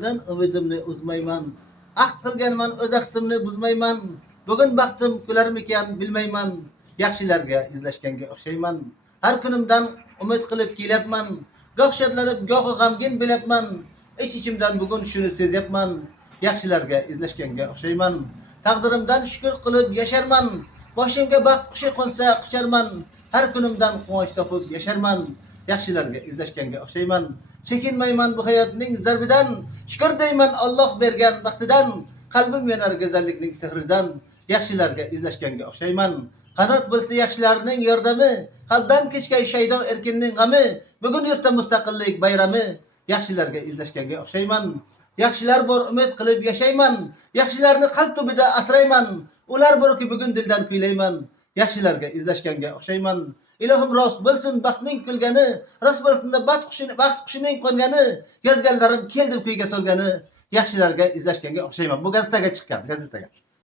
hayotdan umidimni uzmayman. Ahd qilganman, o'z ahdimni buzmayman. Bugun baxtim kularmikan bilmayman. Yaxshilarga izlashganga o'xshayman. Har kunimdan umid qilib kelyapman. Goh shodlanib, goh g'amgin bo'lyapman. İç-içimdan bugun shuni sezyapman. Yaxshilarga izlashganga o'xshayman. Taqdirimdan shukr qilib yasharman. Boshimga baxt qushi qo'nsa qucharman. Har kunimdan quvonch topib yasharman. Yaxshilarga izlashganga o'xshayman. Chekinmayman bu hayotning zarbidan. Shukr deyman Alloh bergan baxtidan. Qalbim yonar go'zallikning sehridan. Yaxshilarga izlashganga o'xshayman. Qanot bo'lsa yaxshilarning yordami, qalbdan kechgan shaydo erkinning g'ami. Bugun yurtda mustaqillik bayrami. Yaxshilarga izlashganga o'xshayman. Yaxshilar bor umid qilib yashayman. Yaxshilarni qalb tubida asrayman. Ular borki bugun dildan kuylayman. Yaxshilarga izlashganga o'xshayman. Ilohim rost bo'lsin baxtning kulgani, rost bo'lsin baxt qushining qo'ngani, yozganlarim keldim kuyga solgani. Yaxshilarga izlashganga o'xshayman. Bu gazetaga chiqqan, gazetaga.